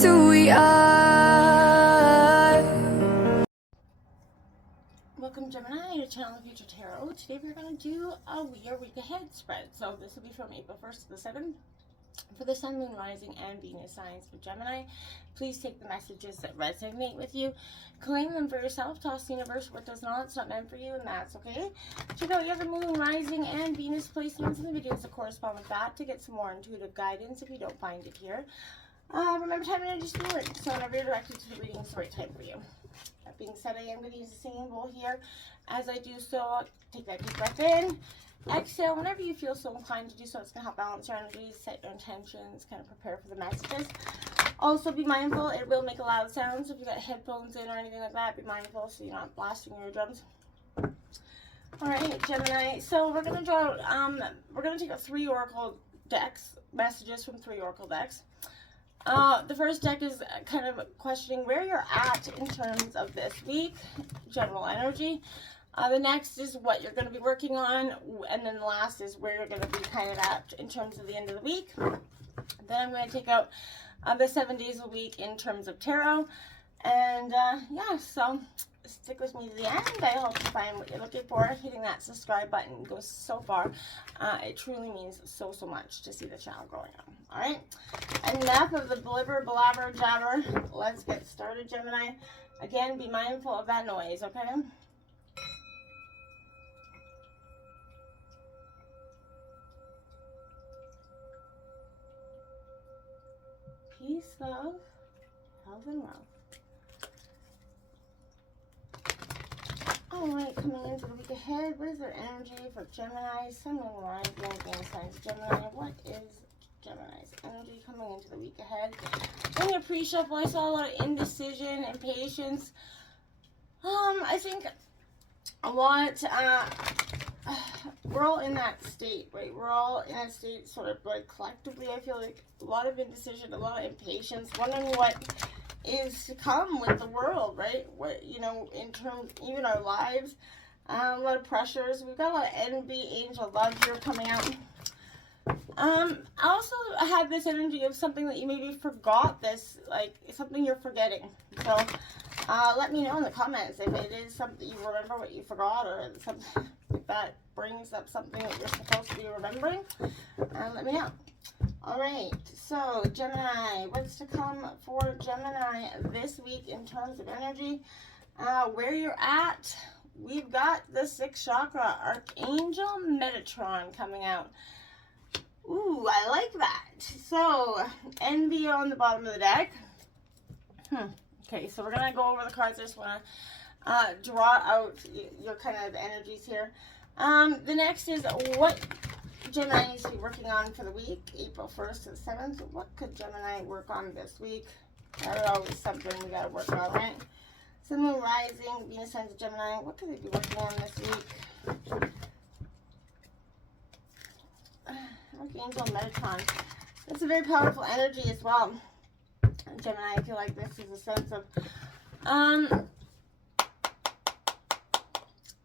just who we are. Welcome, Gemini, your channel of Future Tarot. Today we're going to do your week ahead spread. So this will be from April 1st to the 7th for the Sun, Moon, Rising, and Venus signs for Gemini. Please take the messages that resonate with you, claim them for yourself, toss the universe what does not. It's not meant for you, and that's okay. Check out your Moon, Rising, and Venus placements in the videos that correspond with that to get some more intuitive guidance if you don't find it here. Remember, time and energy is healing, so whenever you're directed to the reading, it's the right time for you. That being said, I am going to use the singing bowl here. As I do so, take that deep breath in. Exhale whenever you feel so inclined to do so. It's going to help balance your energies, set your intentions, kind of prepare for the messages. Also, be mindful, it will make a loud sound, so if you've got headphones in or anything like that, be mindful so you're not blasting your eardrums. Alright, Gemini, so we're going to draw, we're going to take out 3 oracle decks, messages from 3 oracle decks. The first deck is kind of questioning where you're at in terms of this week, general energy. The next is what you're going to be working on, and then the last is where you're going to be kind of at in terms of the end of the week. Then I'm going to take out the 7 days a week in terms of tarot, and yeah, so stick with me to the end. I hope you find what you're looking for. Hitting that subscribe button goes so far. It truly means so much to see the channel growing on. Alright, enough of the blibber, blabber, jabber. Let's get started, Gemini. Again, be mindful of that noise, okay? Peace, love, health, and wealth. Alright, coming into the week ahead, what is their energy for Gemini, Sun, Moon, Rising, Venus signs Gemini? What is Gemini's energy coming into the week ahead? In your pre-shuffle, I saw a lot of indecision, impatience. I think a lot, we're all in that state, right? We're all in a state sort of like collectively, I feel like a lot of indecision, a lot of impatience, wondering what is to come with the world, right? What, you know, in terms, even our lives, a lot of pressures. We've got a lot of envy, angel love here coming out. I also had this energy of something that you maybe forgot, this, like, something you're forgetting. So, let me know in the comments if it is something you remember what you forgot, or something that brings up something that you're supposed to be remembering. Let me know. Alright, so Gemini, what's to come for Gemini this week in terms of energy? Where you're at, we've got the 6th chakra, Archangel Metatron coming out. Ooh, I like that. So, envy on the bottom of the deck. Okay, so we're going to go over the cards. I just want to draw out your kind of energies here. The next is what Gemini needs to be working on for the week, April 1st to the 7th. What could Gemini work on this week? There's always something we got to work on, right? Sun, Moon, Rising, Venus signs of Gemini. What could they be working on this week? Archangel Metatron. It's a very powerful energy as well. Gemini, I feel like this is a sense of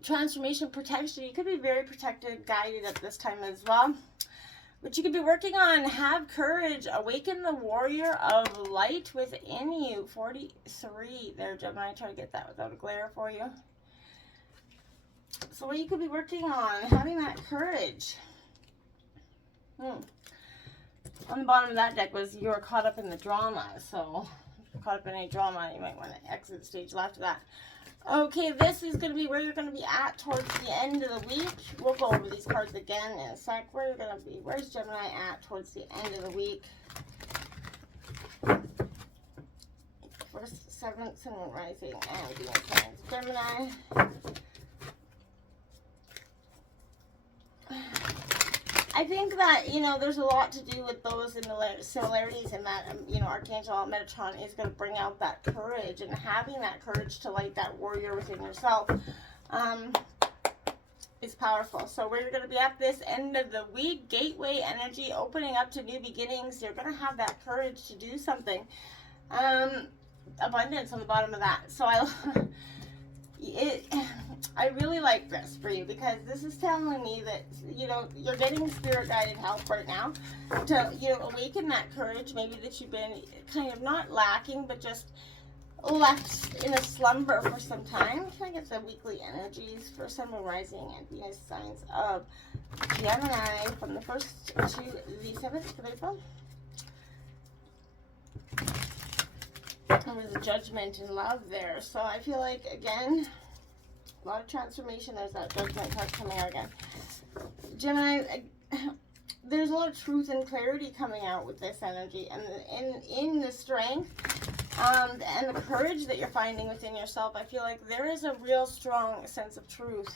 transformation, protection. You could be very protected, guided at this time as well. But you could be working on have courage, awaken the warrior of light within you. 43 there, Gemini. Try to get that without a glare for you. So what you could be working on, having that courage. On the bottom of that deck was you were caught up in the drama. So if you're caught up in any drama, you might want to exit stage left of that. Okay, this is going to be where you're going to be at towards the end of the week. We'll go over these cards again in a sec. Where you're going to be. Where's Gemini at towards the end of the week? 1st, 7th, Sun, Rising, and Venus signs Gemini. I think that, you know, there's a lot to do with those in the similarities, in that, you know, Archangel Metatron is going to bring out that courage, and having that courage to light that warrior within yourself is powerful. So where you're going to be at this end of the week, gateway energy, opening up to new beginnings. You're going to have that courage to do something. Abundance on the bottom of that. So I really like this for you, because this is telling me that, you know, you're getting spirit guided help right now to, you know, awaken that courage maybe that you've been kind of not lacking, but just left in a slumber for some time. Can I get the weekly energies for Sun, Moon, Rising, and Venus signs of Gemini from the 1st to the 7th of April? There was a Judgment and love there. So I feel like, again, a lot of transformation. There's that Judgment card coming out again. Gemini, there's a lot of truth and clarity coming out with this energy. And in the strength and the courage that you're finding within yourself, I feel like there is a real strong sense of truth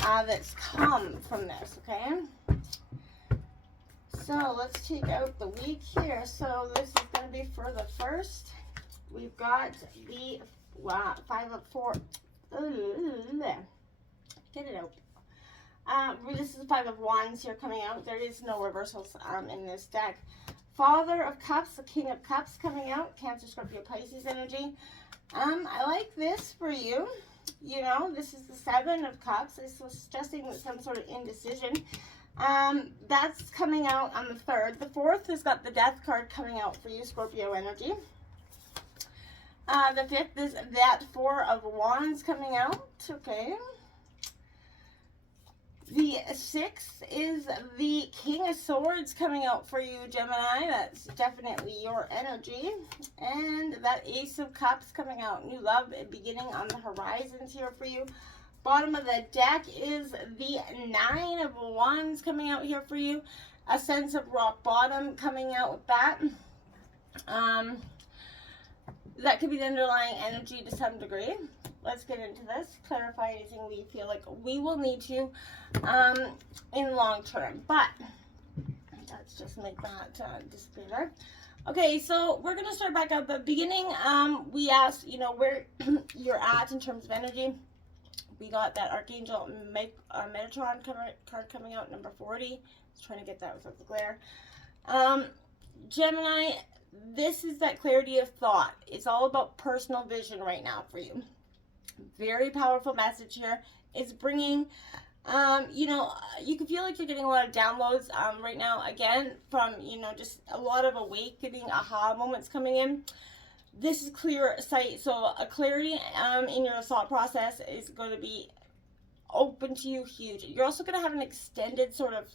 that's come from this, okay? So let's take out the week here. So this is going to be for the 1st. We've got the 5 of 4. Get it out. This is 5 of Wands here coming out. There is no reversals in this deck. Father of Cups, the King of Cups coming out. Cancer, Scorpio, Pisces energy. I like this for you. You know, this is the 7 of Cups. It's suggesting some sort of indecision. That's coming out on the 3rd. The 4th has got the Death card coming out for you, Scorpio energy. The 5th is that 4 of Wands coming out, okay. The 6th is the King of Swords coming out for you, Gemini. That's definitely your energy. And that Ace of Cups coming out. New love beginning on the horizons here for you. Bottom of the deck is the 9 of Wands coming out here for you. A sense of rock bottom coming out with that. That could be the underlying energy to some degree. Let's get into this. Clarify anything we feel like we will need to in long term. But let's just make that disappear there. Okay, so we're going to start back at the beginning. We asked, you know, where you're at in terms of energy. We got that Archangel Metatron card coming out, number 40. I was trying to get that without the glare. Gemini, this is that clarity of thought. It's all about personal vision right now for you. Very powerful message here. It's bringing, you know, you can feel like you're getting a lot of downloads right now, again, from, you know, just a lot of awakening, aha moments coming in. This is clear sight, so a clarity in your thought process is going to be open to you, huge. You're also going to have an extended sort of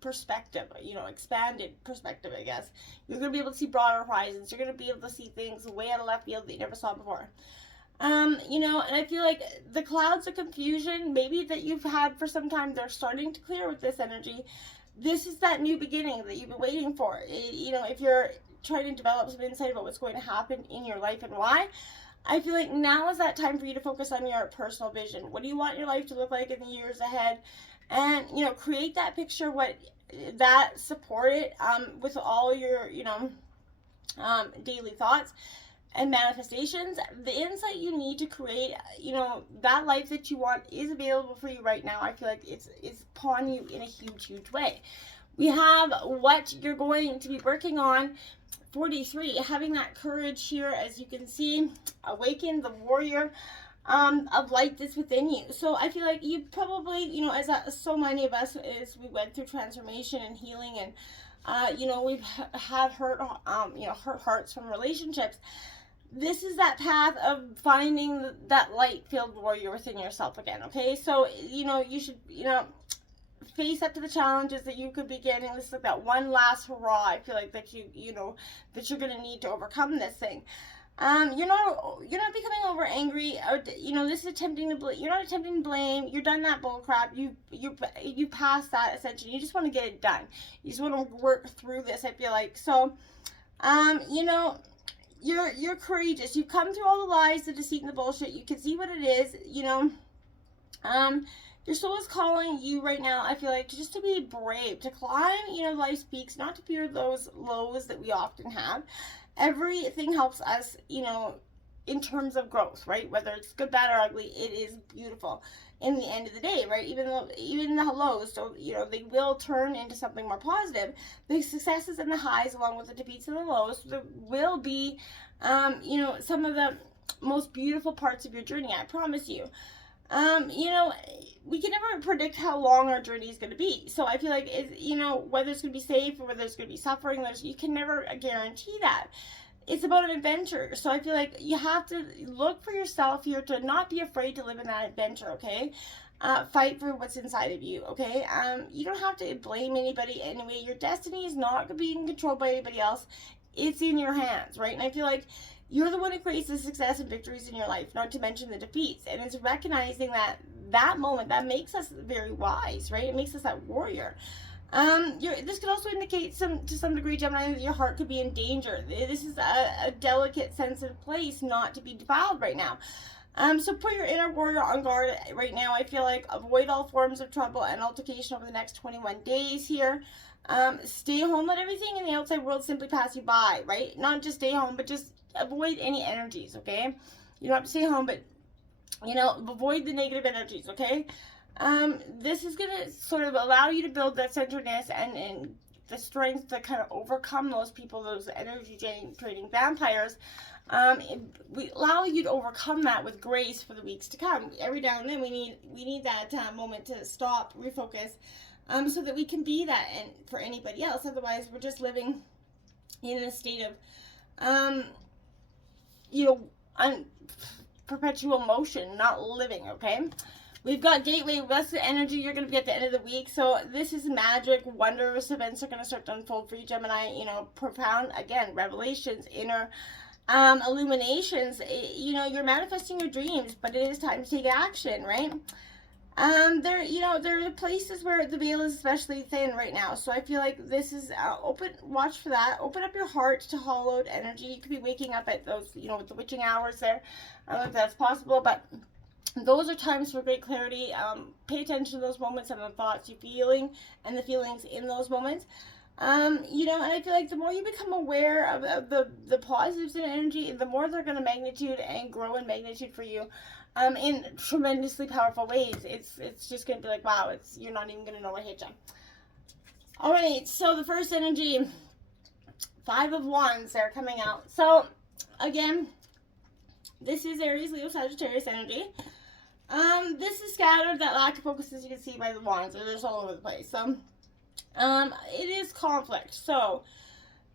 perspective, you know, expanded perspective, I guess. You're going to be able to see broader horizons. You're going to be able to see things way out of left field that you never saw before. You know, and I feel like the clouds of confusion, maybe that you've had for some time, they're starting to clear with this energy. This is that new beginning that you've been waiting for. You know, if you're trying to develop some insight about what's going to happen in your life and why, I feel like now is that time for you to focus on your personal vision. What do you want your life to look like in the years ahead? And, you know, create that picture, what that support it with all your, you know, daily thoughts and manifestations. The insight you need to create, you know, that life that you want is available for you right now. I feel like it's upon you in a huge way. We have what you're going to be working on. 43, having that courage here, as you can see, awaken the warrior of light that's within you. So I feel like you probably, you know, as so many of us, as we went through transformation and healing, and you know, we've had hurt hearts from relationships. This is that path of finding that light-filled warrior within yourself again. Okay, so you know, you should, you know, face up to the challenges that you could be getting. This is like that one last hurrah. I feel like that you know that you're gonna need to overcome this thing. You're not becoming over angry. Or, you know, this is attempting to blame. You're not attempting to blame. You're done that bull crap. You passed that essentially. You just want to get it done. You just want to work through this. I feel like so. You know, you're courageous. You've come through all the lies, the deceit, and the bullshit. You can see what it is. You know, your soul is calling you right now, I feel like, just to be brave, to climb, you know, life's peaks, not to fear those lows that we often have. Everything helps us, you know, in terms of growth, right? Whether it's good, bad, or ugly, it is beautiful in the end of the day, right? Even the lows, so, you know, they will turn into something more positive. The successes and the highs, along with the defeats and the lows, there will be, you know, some of the most beautiful parts of your journey, I promise you. You know, we can never predict how long our journey is going to be. So I feel like, you know, whether it's going to be safe or whether it's going to be suffering, you can never guarantee that. It's about an adventure. So I feel like you have to look for yourself here to not be afraid to live in that adventure, okay? Fight for what's inside of you, okay? You don't have to blame anybody anyway. Your destiny is not being controlled by anybody else. It's in your hands, right? And I feel like you're the one who creates the success and victories in your life, not to mention the defeats. And it's recognizing that moment that makes us very wise, right? It makes us that warrior. This could also indicate to some degree, Gemini, that your heart could be in danger. This is a delicate, sensitive place not to be defiled right now. So put your inner warrior on guard right now. I feel like avoid all forms of trouble and altercation over the next 21 days here. Stay home. Let everything in the outside world simply pass you by, right? Not just stay home, but just avoid any energies, okay? You don't have to stay home, but, you know, avoid the negative energies, okay? This is going to sort of allow you to build that centeredness and the strength to kind of overcome those people, those energy draining vampires. We allow you to overcome that with grace for the weeks to come. Every now and then we need that moment to stop, refocus, so that we can be that and for anybody else. Otherwise, we're just living in a state of, you know, perpetual motion, not living, okay? We've got Gateway. That's the energy you're going to be at the end of the week. So this is magic. Wondrous events are going to start to unfold for you, Gemini. You know, profound, again, revelations, inner illuminations. You know, you're manifesting your dreams, but it is time to take action, right? There are places where the veil is especially thin right now. So I feel like this is watch for that. Open up your heart to hollowed energy. You could be waking up at those, you know, with the witching hours there. I don't know if that's possible, but those are times for great clarity. Pay attention to those moments and the thoughts you're feeling and the feelings in those moments. You know, and I feel like the more you become aware of the positives in energy, the more they're going to magnitude and grow in magnitude for you. In tremendously powerful ways. It's just going to be like, wow, you're not even going to know what hit you. All right, so the first energy, 5 of Wands, they're coming out. So, again, this is Aries, Leo, Sagittarius energy. This is scattered, that lack of focus, as you can see by the Wands. They're just all over the place. So, it is conflict. So,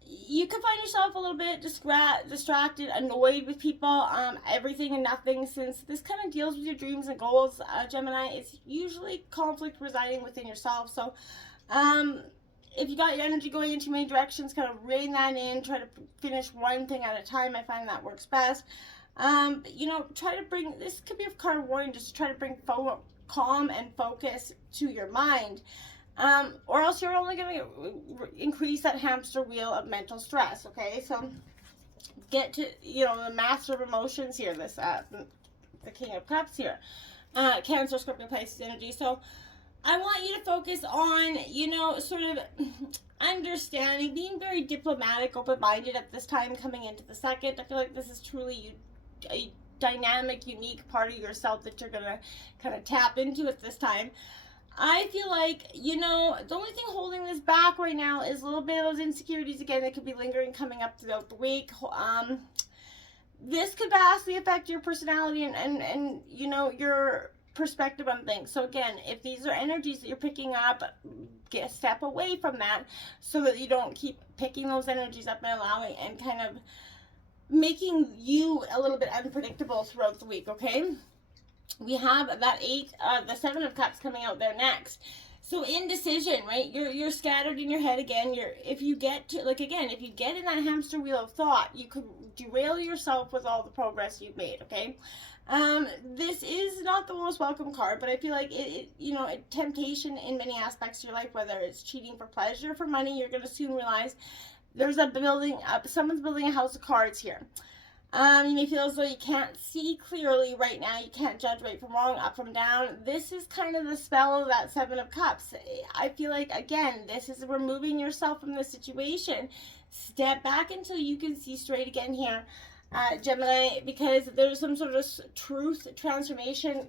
you can find yourself a little bit distracted, annoyed with people, everything and nothing, since this kind of deals with your dreams and goals, Gemini. It's usually conflict residing within yourself. So, if you got your energy going in too many directions, kind of rein that in, try to finish one thing at a time. I find that works best. You know, try to bring, this could be a card of warning, just try to bring calm and focus to your mind. Or else you're only going to increase that hamster wheel of mental stress, okay? So, get to, you know, the master of emotions here, this, the King of Cups here. Cancer, Scorpio, Pisces energy. So, I want you to focus on, you know, sort of understanding, being very diplomatic, open-minded at this time coming into the second. I feel like this is truly a dynamic, unique part of yourself that you're going to kind of tap into at this time. I feel like, you know, the only thing holding this back right now is a little bit of those insecurities, again, that could be lingering coming up throughout the week. This could vastly affect your personality and you know, your perspective on things. So again, if these are energies that you're picking up, get a step away from that so that you don't keep picking those energies up and allowing and kind of making you a little bit unpredictable throughout the week, okay? We have that the 7 of Cups coming out there next. So indecision, right? You're scattered in your head again. If you get to, like, again, if you get in that hamster wheel of thought, you could derail yourself with all the progress you've made, okay? This is not the most welcome card, but I feel like you know, a temptation in many aspects of your life, whether it's cheating for pleasure, for money, you're going to soon realize there's someone's building a house of cards here. You may feel as though you can't see clearly right now. You can't judge right from wrong, up from down. This is kind of the spell of that 7 of Cups. I feel like, again, this is removing yourself from the situation. Step back until you can see straight again here, Gemini, because there's some sort of truth, transformation,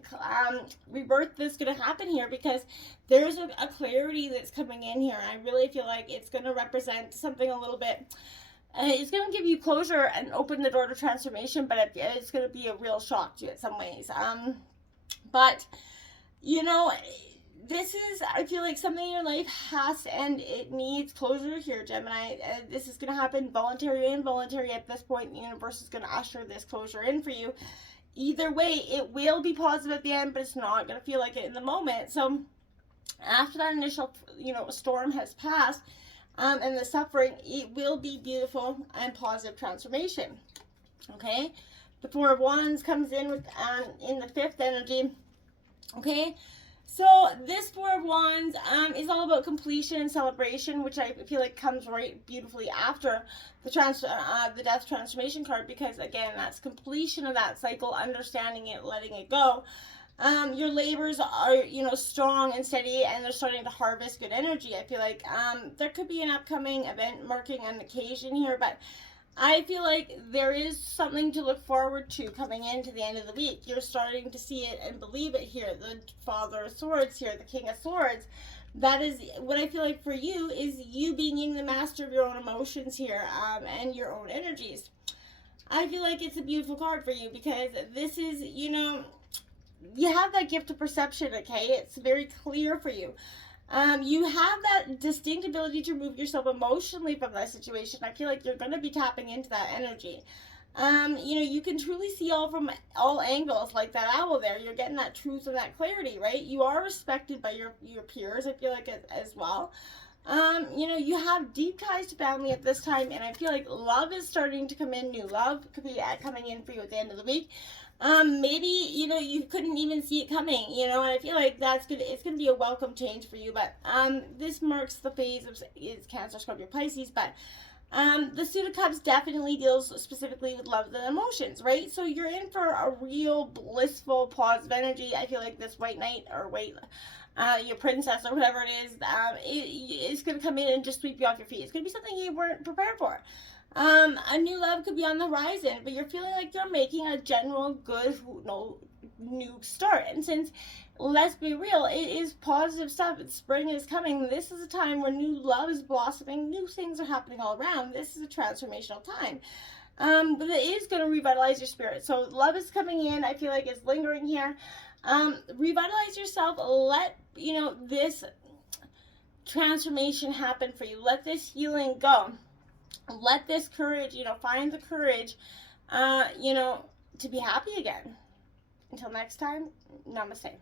rebirth that's going to happen here, because there's a clarity that's coming in here. I really feel like it's going to represent something a little bit it's going to give you closure and open the door to transformation, but it's going to be a real shock to you in some ways. But, you know, this is, I feel like something in your life has to end. It needs closure here, Gemini. This is going to happen voluntary or involuntary at this point. The universe is going to usher this closure in for you. Either way, it will be positive at the end, but it's not going to feel like it in the moment. So after that initial, storm has passed, and the suffering, it will be beautiful and positive transformation. Okay, the Four of Wands comes in with in the fifth energy. Okay, so this Four of Wands is all about completion and celebration, which I feel like comes right beautifully after the death transformation card, because again, that's completion of that cycle, understanding it, letting it go. Your labors are, strong and steady, and they're starting to harvest good energy. I feel like there could be an upcoming event marking an occasion here, but I feel like there is something to look forward to coming into the end of the week. You're starting to see it and believe it here. The Father of Swords here, the King of Swords. That is what I feel like for you, is you being the master of your own emotions here, and your own energies. I feel like it's a beautiful card for you, because this is, you have that gift of perception, okay? It's very clear for you. You have that distinct ability to remove yourself emotionally from that situation. I feel like you're going to be tapping into that energy. You can truly see all from all angles, like that owl there. You're getting that truth and that clarity, right? You are respected by your peers, I feel like, as well. You have deep ties to family at this time, and I feel like love is starting to come in. New love could be coming in for you at the end of the week. Maybe, you couldn't even see it coming, and I feel like it's gonna be a welcome change for you. But this marks the phase of is Cancer, Scorpio, Pisces. But the Suit of Cups definitely deals specifically with love and emotions, right? So you're in for a real blissful, positive energy. I feel like this white knight or your princess or whatever it is, it's going to come in and just sweep you off your feet. It's going to be something you weren't prepared for. A new love could be on the horizon, but you're feeling like you're making a general good, new start. And since, let's be real, it is positive stuff. Spring is coming. This is a time where new love is blossoming. New things are happening all around. This is a transformational time. But it is going to revitalize your spirit. So love is coming in. I feel like it's lingering here. Revitalize yourself. Let, this transformation happen for you. Let this healing go. Let this courage, find the courage, to be happy again. Until next time, namaste.